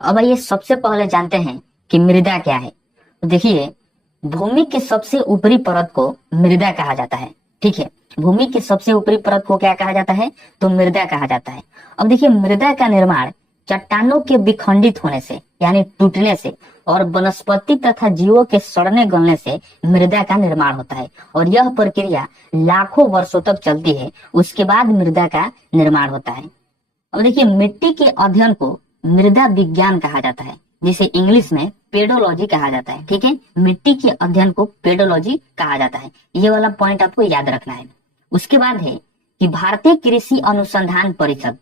अब आइए सबसे पहले जानते हैं कि मृदा क्या है। तो देखिए, भूमि के सबसे ऊपरी परत को मृदा कहा जाता है। ठीक है, भूमि की सबसे ऊपरी परत को क्या कहा जाता है? तो मृदा कहा जाता है। अब देखिए, मृदा का निर्माण चट्टानों के विखंडित होने से यानी टूटने से और वनस्पति तथा जीवों के सड़ने गलने से मृदा का निर्माण होता है और यह प्रक्रिया लाखों वर्षों तक चलती है। उसके बाद मृदा का निर्माण होता है। अब देखिए, मिट्टी के अध्ययन को मृदा विज्ञान कहा जाता है, जिसे इंग्लिश में पेडोलॉजी कहा जाता है। ठीक है, मिट्टी के अध्ययन को पेडोलॉजी कहा जाता है। ये वाला पॉइंट आपको याद रखना है। उसके बाद है कि भारतीय कृषि अनुसंधान परिषद,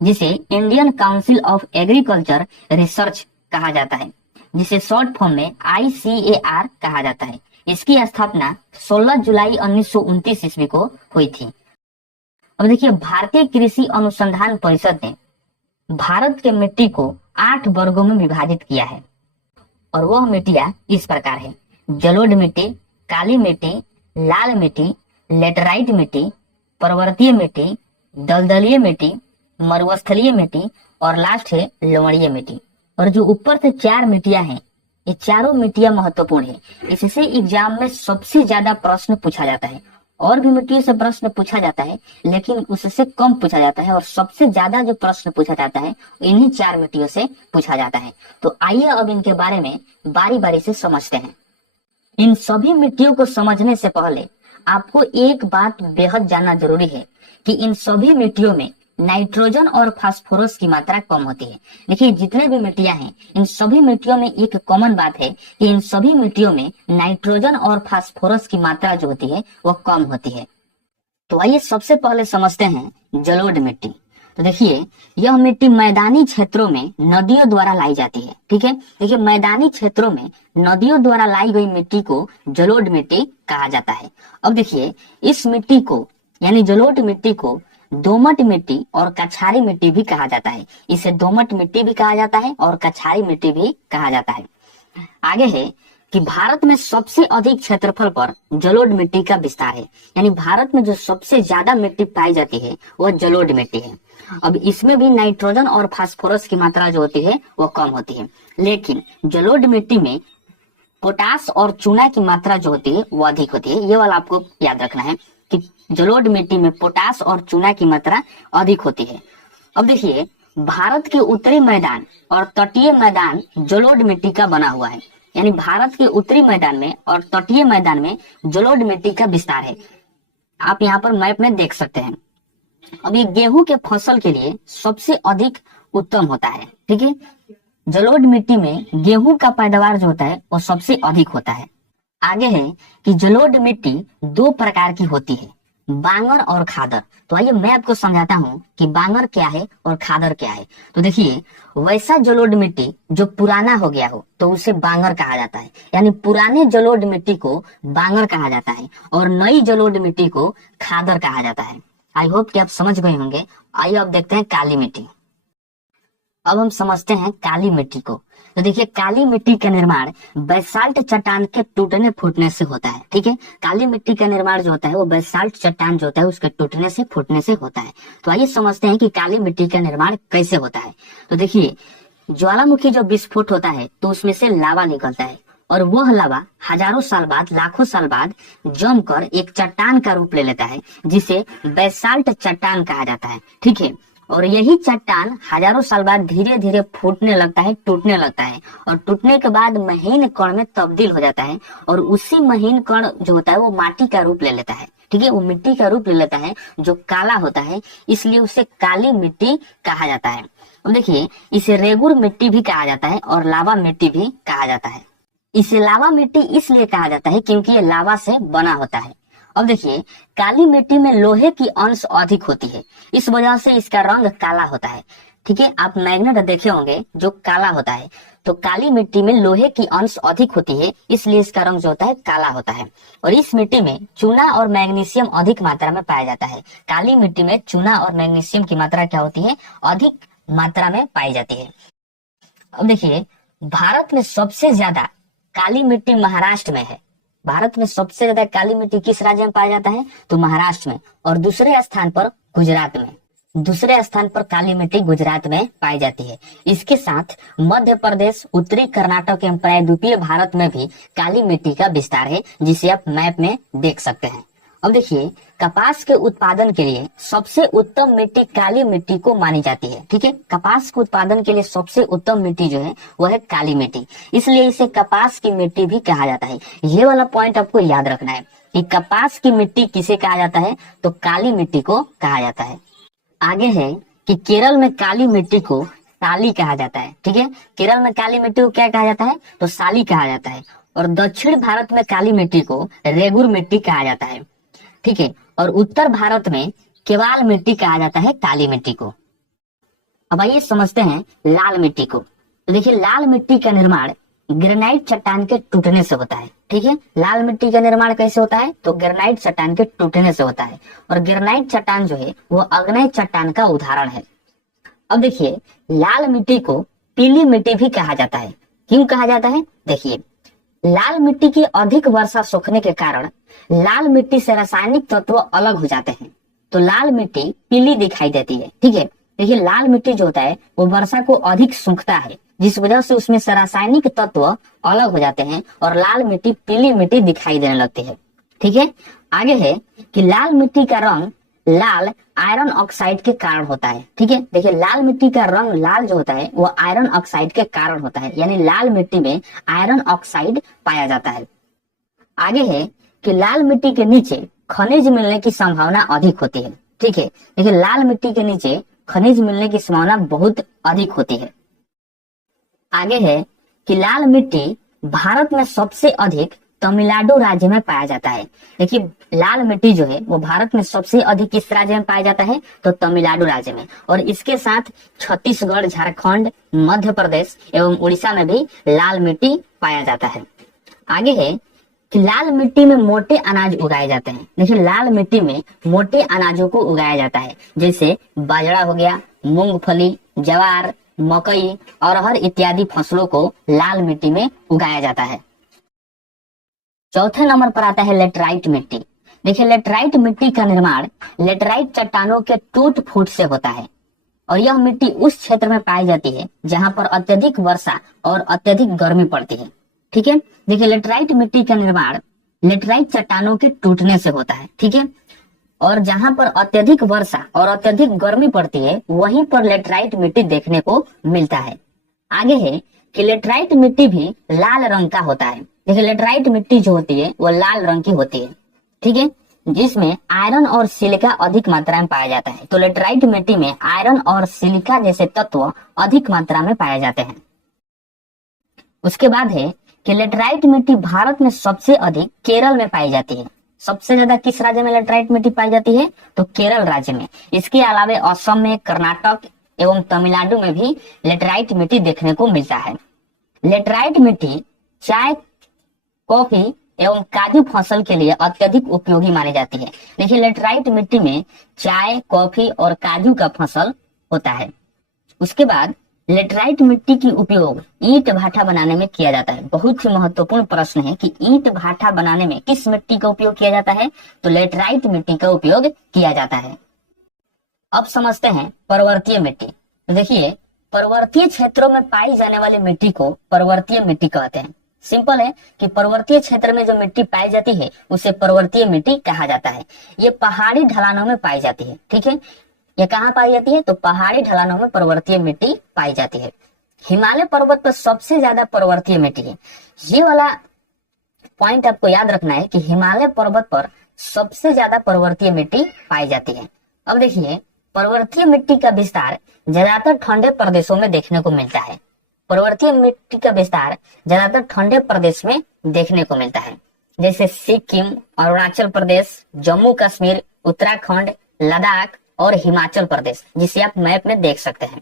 जिसे Indian council of agriculture research कहा जाता है, जिसे शॉर्ट फॉर्म में ICAR कहा जाता है। इसकी स्थापना 16 जुलाई 1929 ईस्वी को हुई थी। अब देखिए, भारतीय कृषि अनुसंधान परिषद ने भारत के मिट्टी को 8 वर्गों में विभाजित किया है और वह मिट्टियां इस प्रकार है: जलोढ़ मिट्टी, काली मिट्टी, लाल मिट्टी, लेटराइट मिट्टी, पर्वतीय मिट्टी, दलदलीय मिट्टी, मरुस्थलीय मिट्टी और लास्ट है लवणीय मिट्टी। और जो ऊपर से 4 मिट्टियां हैं, ये चारों मिट्टियां महत्वपूर्ण है। इससे एग्जाम में सबसे ज्यादा प्रश्न पूछा जाता है। और भी मिट्टियों से प्रश्न पूछा जाता है, लेकिन उससे कम पूछा जाता है और सबसे ज्यादा जो प्रश्न पूछा जाता है इन्हीं 4 मिट्टियों से पूछा जाता है। तो आइए अब इनके बारे में बारी बारी से समझते हैं। इन सभी मिट्टियों को समझने से पहले आपको एक बात बेहद जानना जरूरी है कि इन सभी मिट्टियों में नाइट्रोजन और फास्फोरस की मात्रा कम होती है। देखिए, जितने भी मिट्टियां हैं, इन सभी मिट्टियों में एक कॉमन बात है कि इन सभी मिट्टियों में नाइट्रोजन और फास्फोरस की मात्रा जो होती है वह कम होती है। तो आइए सबसे पहले समझते हैं जलोढ़ मिट्टी। तो देखिए, यह मिट्टी मैदानी क्षेत्रों में नदियों द्वारा लाई जाती है। ठीक है, देखिए मैदानी क्षेत्रों में नदियों द्वारा लाई गई मिट्टी को जलोढ़ मिट्टी कहा जाता है। अब देखिए, इस मिट्टी को यानी जलोढ़ मिट्टी को दोमट मिट्टी और कछारी मिट्टी भी कहा जाता है। इसे दोमट मिट्टी भी कहा जाता है और कछारी मिट्टी भी कहा जाता है। आगे है कि भारत में सबसे अधिक क्षेत्रफल पर जलोढ़ मिट्टी का विस्तार है। यानी भारत में जो सबसे ज्यादा मिट्टी पाई जाती है वह जलोढ़ मिट्टी है। अब इसमें भी नाइट्रोजन और फास्फोरस की मात्रा जो होती है वह कम होती है, लेकिन जलोढ़ मिट्टी में पोटास और चूना की मात्रा जो होती है वो अधिक होती है। ये वाला आपको याद रखना है कि जलोढ़ मिट्टी में पोटास और चूना की मात्रा अधिक होती है। अब देखिए, भारत के उत्तरी मैदान और तटीय मैदान जलोढ़ मिट्टी का बना हुआ है। यानी भारत के उत्तरी मैदान में और तटीय मैदान में जलोढ़ मिट्टी का विस्तार है। आप यहाँ पर मैप में देख सकते हैं। अब ये गेहूं के फसल के लिए सबसे अधिक उत्तम होता है। ठीक है, जलोढ़ मिट्टी में गेहूं का पैदावार जो होता है वो सबसे अधिक होता है। आगे है कि जलोढ़ मिट्टी 2 प्रकार की होती है, बांगर और खादर। तो आइए मैं आपको समझाता हूँ कि बांगर क्या है और खादर क्या है। तो देखिए, वैसा जलोढ़ मिट्टी जो पुराना हो गया हो तो उसे बांगर कहा जाता है। यानी पुराने जलोढ़ मिट्टी को बांगर कहा जाता है और नई जलोढ़ मिट्टी को खादर कहा जाता है। आई होप कि आप समझ गए होंगे। आइए अब देखते हैं काली मिट्टी। अब हम समझते हैं काली मिट्टी को। तो देखिए, काली मिट्टी का निर्माण बेसाल्ट चट्टान के टूटने फूटने से होता है। ठीक है, काली मिट्टी का निर्माण जो होता है वो बेसाल्ट चट्टान जो होता है उसके टूटने से फूटने से होता है। तो आइए समझते हैं कि काली मिट्टी का निर्माण कैसे होता है। तो देखिए, ज्वालामुखी जब विस्फोट होता है तो उसमें से लावा निकलता है और वह लावा हजारों साल बाद, लाखों साल बाद जमकर एक चट्टान का रूप ले लेता है, जिसे बेसाल्ट चट्टान कहा जाता है। ठीक है, और यही चट्टान हजारों साल बाद धीरे धीरे फूटने लगता है, टूटने लगता है और टूटने के बाद महीन कण में तब्दील हो जाता है और उसी महीन कण जो होता है वो माटी का रूप ले लेता है। ठीक है, वो मिट्टी का रूप ले लेता है जो काला होता है, इसलिए उसे काली मिट्टी कहा जाता है। अब देखिए, इसे रेगुर मिट्टी भी कहा जाता है और लावा मिट्टी भी कहा जाता है। इसे लावा मिट्टी इसलिए कहा जाता है क्योंकि ये लावा से बना होता है। अब देखिए, काली मिट्टी में लोहे की अंश अधिक होती है, इस वजह से इसका रंग काला होता है। ठीक है, आप मैग्नेट देखे होंगे जो काला होता है, तो काली मिट्टी में लोहे की अंश अधिक होती है, इसलिए इसका रंग जो होता है काला होता है। और इस मिट्टी में चूना और मैग्नीशियम अधिक मात्रा में पाया जाता है। काली मिट्टी में चूना और मैग्नीशियम की मात्रा क्या होती है? अधिक मात्रा में पाई जाती है। अब देखिए, भारत में सबसे ज्यादा काली मिट्टी महाराष्ट्र में है। भारत में सबसे ज्यादा काली मिट्टी किस राज्य में पाया जाता है? तो महाराष्ट्र में। और दूसरे स्थान पर गुजरात में। दूसरे स्थान पर काली मिट्टी गुजरात में पाई जाती है। इसके साथ मध्य प्रदेश, उत्तरी कर्नाटक एवं प्रायद्वीपीय भारत में भी काली मिट्टी का विस्तार है, जिसे आप मैप में देख सकते हैं। अब देखिए, कपास के उत्पादन के लिए सबसे उत्तम मिट्टी काली मिट्टी को मानी जाती है। ठीक है, कपास के उत्पादन के लिए सबसे उत्तम मिट्टी जो है वह है काली मिट्टी, इसलिए इसे कपास की मिट्टी भी कहा जाता है। ये वाला पॉइंट आपको याद रखना है कि कपास की मिट्टी किसे कहा जाता है, तो काली मिट्टी को कहा जाता है। आगे है कि केरल में काली मिट्टी को साली कहा जाता है। ठीक है, केरल में काली मिट्टी को क्या कहा जाता है, तो साली कहा जाता है। और दक्षिण भारत में काली मिट्टी को रेगुर मिट्टी कहा जाता है। ठीक है, और उत्तर भारत में केवाल मिट्टी कहा जाता है काली मिट्टी को। अब आइए समझते हैं लाल मिट्टी को। तो देखिए, लाल मिट्टी का निर्माण ग्रेनाइट चट्टान के टूटने से होता है। ठीक है, लाल मिट्टी का निर्माण कैसे होता है, तो ग्रेनाइट चट्टान के टूटने से होता है। और ग्रेनाइट चट्टान जो है वो अग्नेय चट्टान का उदाहरण है। अब देखिए, लाल मिट्टी को पीली मिट्टी भी कहा जाता है। क्यों कहा जाता है, देखिए, लाल मिट्टी की अधिक वर्षा सूखने के कारण लाल मिट्टी से रासायनिक तत्व अलग हो जाते हैं, तो लाल मिट्टी पीली दिखाई देती है। ठीक है, देखिए, लाल मिट्टी जो होता है वो वर्षा को अधिक सूखता है, जिस वजह से उसमें से रासायनिक तत्व अलग हो जाते हैं और लाल मिट्टी पीली मिट्टी दिखाई देने लगती है। ठीक है, आगे है कि लाल मिट्टी का रंग लाल आयरन ऑक्साइड के कारण होता है। ठीक है, देखिए, लाल मिट्टी का रंग लाल जो होता है वो आयरन ऑक्साइड के कारण होता है, यानी लाल मिट्टी में आयरन ऑक्साइड पाया जाता है। आगे है कि लाल मिट्टी के नीचे खनिज मिलने की संभावना अधिक होती है। ठीक है, देखिए, लाल मिट्टी के नीचे खनिज मिलने की संभावना बहुत अधिक होती है। आगे है कि लाल मिट्टी भारत में सबसे अधिक तमिलनाडु राज्य में पाया जाता है। देखिए, लाल मिट्टी जो है वो भारत में सबसे अधिक किस राज्य में पाया जाता है, तो तमिलनाडु राज्य में। और इसके साथ छत्तीसगढ़, झारखंड, मध्य प्रदेश एवं उड़ीसा में भी लाल मिट्टी पाया जाता है। आगे है कि लाल मिट्टी में मोटे अनाज उगाए जाते हैं। देखिए, लाल मिट्टी में मोटे अनाजों को उगाया जाता है, जैसे बाजरा हो गया, मूंगफली, ज्वार, मकई, अरहर इत्यादि फसलों को लाल मिट्टी में उगाया जाता है। चौथे नंबर पर आता है लेटराइट मिट्टी। देखिए, लेटराइट मिट्टी का निर्माण लेटराइट चट्टानों के टूट फूट से होता है, और यह मिट्टी उस क्षेत्र में पाई जाती है जहां पर अत्यधिक वर्षा और अत्यधिक गर्मी पड़ती है। ठीक है, देखिए, लेटराइट मिट्टी का निर्माण लेटराइट चट्टानों के टूटने से होता है। ठीक है, और जहां पर अत्यधिक वर्षा और अत्यधिक गर्मी पड़ती है वहीं पर लेटराइट मिट्टी देखने को मिलता है। आगे है कि लेटराइट मिट्टी भी लाल रंग का होता है। देखिए, लेटराइट मिट्टी जो होती है वो लाल रंग की होती है। ठीक है, जिसमें आयरन और सिलिका अधिक मात्रा में पाया जाता है। तो लेटराइट मिट्टी में आयरन और सिलिका जैसे तत्व अधिक मात्रा में पाए जाते हैं। उसके बाद है कि लेटराइट मिट्टी भारत में सबसे अधिक केरल में पाई जाती है। सबसे ज्यादा किस राज्य में लेटराइट मिट्टी पाई जाती है, तो केरल राज्य में। इसके अलावा असम में, कर्नाटक एवं तमिलनाडु में भी लेटराइट मिट्टी देखने को मिलता है। लेटराइट मिट्टी चाय, कॉफी एवं काजू फसल के लिए अत्यधिक उपयोगी मानी जाती है। देखिए, लेटराइट मिट्टी में चाय, कॉफी और काजू का फसल होता है। उसके बाद लेटराइट मिट्टी की उपयोग ईंट भाटा बनाने में किया जाता है। बहुत ही महत्वपूर्ण प्रश्न है कि ईंट भाटा बनाने में किस मिट्टी का उपयोग किया जाता है, तो लेटराइट मिट्टी का उपयोग किया जाता है। अब समझते हैं पर्वतीय मिट्टी। तो देखिए, पर्वतीय क्षेत्रों में पाई जाने वाली मिट्टी को पर्वतीय मिट्टी कहते हैं। सिंपल है कि पर्वतीय क्षेत्र में जो मिट्टी पाई जाती है उसे पर्वतीय मिट्टी कहा जाता है। ये पहाड़ी ढलानों में पाई जाती है। ठीक है, ये कहाँ पाई जाती है, तो पहाड़ी ढलानों में पर्वतीय मिट्टी पाई जाती है। हिमालय पर्वत पर सबसे ज्यादा पर्वतीय मिट्टी है। ये वाला पॉइंट आपको याद रखना है कि हिमालय पर्वत पर सबसे ज्यादा पर्वतीय मिट्टी पाई जाती है। अब देखिए, पर्वतीय मिट्टी का विस्तार ज्यादातर ठंडे प्रदेशों में देखने को मिलता है। पर्वतीय मिट्टी का विस्तार ज्यादातर ठंडे प्रदेश में देखने को मिलता है, जैसे सिक्किम, अरुणाचल प्रदेश, जम्मू कश्मीर, उत्तराखंड, लद्दाख और हिमाचल प्रदेश, जिसे आप मैप में देख सकते हैं।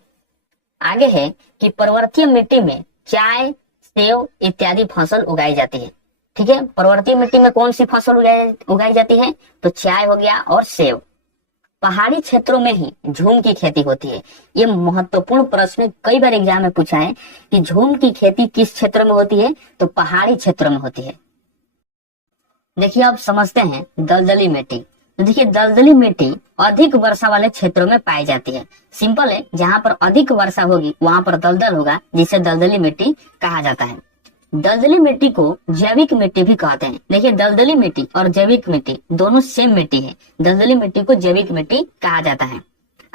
आगे है कि पर्वतीय मिट्टी में चाय, सेब इत्यादि फसल उगाई जाती है। ठीक है, पर्वतीय मिट्टी में कौन सी फसल उगाई जाती है, तो चाय हो गया और सेब। पहाड़ी क्षेत्रों में ही झूम की खेती होती है। ये महत्वपूर्ण प्रश्न कई बार एग्जाम में पूछा है कि झूम की खेती किस क्षेत्र में होती है, तो पहाड़ी क्षेत्र में होती है। देखिए, अब समझते हैं दलदली मिट्टी। तो देखिए दलदली मिट्टी अधिक वर्षा वाले क्षेत्रों में पाई जाती है। सिंपल है, जहाँ पर अधिक वर्षा होगी वहां पर दलदल होगा, जिसे दलदली मिट्टी कहा जाता है। दलदली मिट्टी को जैविक मिट्टी भी कहते हैं। देखिए दलदली मिट्टी और जैविक मिट्टी दोनों सेम मिट्टी है। दलदली मिट्टी को जैविक मिट्टी कहा जाता है।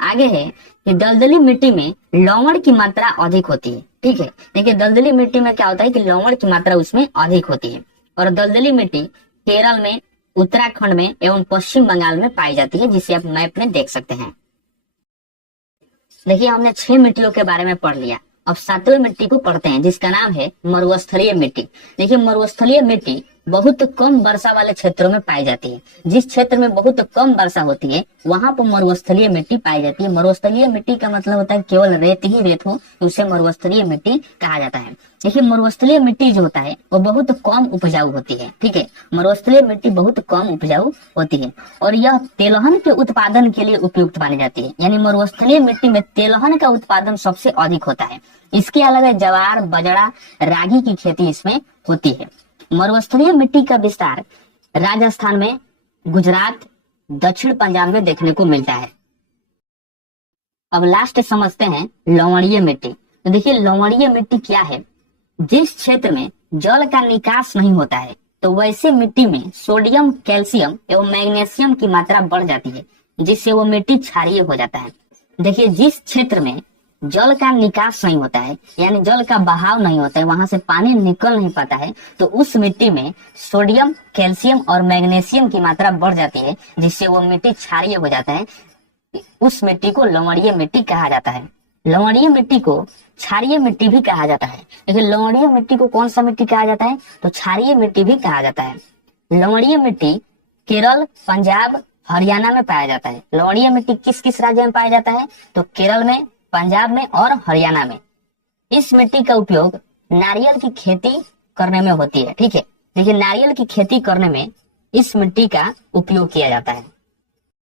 आगे है कि दलदली मिट्टी में लवण की मात्रा अधिक होती है। ठीक है, देखिए दलदली मिट्टी में क्या होता है कि लवण की मात्रा उसमें अधिक होती है। और दलदली मिट्टी केरल में, उत्तराखंड में एवं पश्चिम बंगाल में पाई जाती है, जिसे आप मैप में देख सकते हैं। देखिए हमने 6 मिट्टियों के बारे में पढ़ लिया। अब 7वें मिट्टी को पढ़ते हैं, जिसका नाम है मरुस्थलीय मिट्टी। देखिए मरुस्थलीय मिट्टी बहुत कम वर्षा वाले क्षेत्रों में पाई जाती है। जिस क्षेत्र में बहुत कम वर्षा होती है वहां पर मरुस्थलीय मिट्टी पाई जाती है। मरुस्थलीय मिट्टी का मतलब होता है केवल रेत ही रेत हो तो उसे मरुस्थलीय मिट्टी कहा जाता है। देखिए मरुस्थलीय मिट्टी जो होता है वो बहुत कम उपजाऊ होती है। ठीक है, मरुस्थलीय मिट्टी बहुत कम उपजाऊ होती है और यह तेलहन के उत्पादन के लिए उपयुक्त मानी जाती है। यानी मरुस्थलीय मिट्टी में तेलहन का उत्पादन सबसे अधिक होता है। इसके अलावा ज्वार, बाजरा, रागी की खेती इसमें होती है। मरुस्थलीय मिट्टी का विस्तार राजस्थान में, गुजरात, दक्षिण पंजाब में देखने को मिलता है। अब लास्ट समझते हैं लवणीय मिट्टी। तो देखिए लवणीय मिट्टी क्या है? जिस क्षेत्र में जल का निकास नहीं होता है तो वैसे मिट्टी में सोडियम, कैल्शियम एवं मैग्नीशियम की मात्रा बढ़ जाती है, जिससे वो मिट्टी क्षारीय हो जाता है। देखिए जिस क्षेत्र में जल का निकास नहीं होता है, यानी जल का बहाव नहीं होता है, वहां से पानी निकल नहीं पाता है, तो उस मिट्टी में सोडियम, कैल्शियम और मैग्नीशियम की मात्रा बढ़ जाती है, जिससे वो मिट्टी क्षारीय हो जाता है। उस मिट्टी को लवणीय मिट्टी कहा जाता है। लवणीय मिट्टी को क्षारीय मिट्टी भी कहा जाता है। लेकिन लवणीय मिट्टी को कौन सा मिट्टी कहा जाता है? तो क्षारीय मिट्टी भी कहा जाता है। लवणीय मिट्टी केरल, पंजाब, हरियाणा में पाया जाता है। लवणीय मिट्टी किस किस राज्य में पाया जाता है? तो केरल में, पंजाब में और हरियाणा में। इस मिट्टी का उपयोग नारियल की खेती करने में होती है। ठीक है, देखिए नारियल की खेती करने में इस मिट्टी का उपयोग किया जाता है।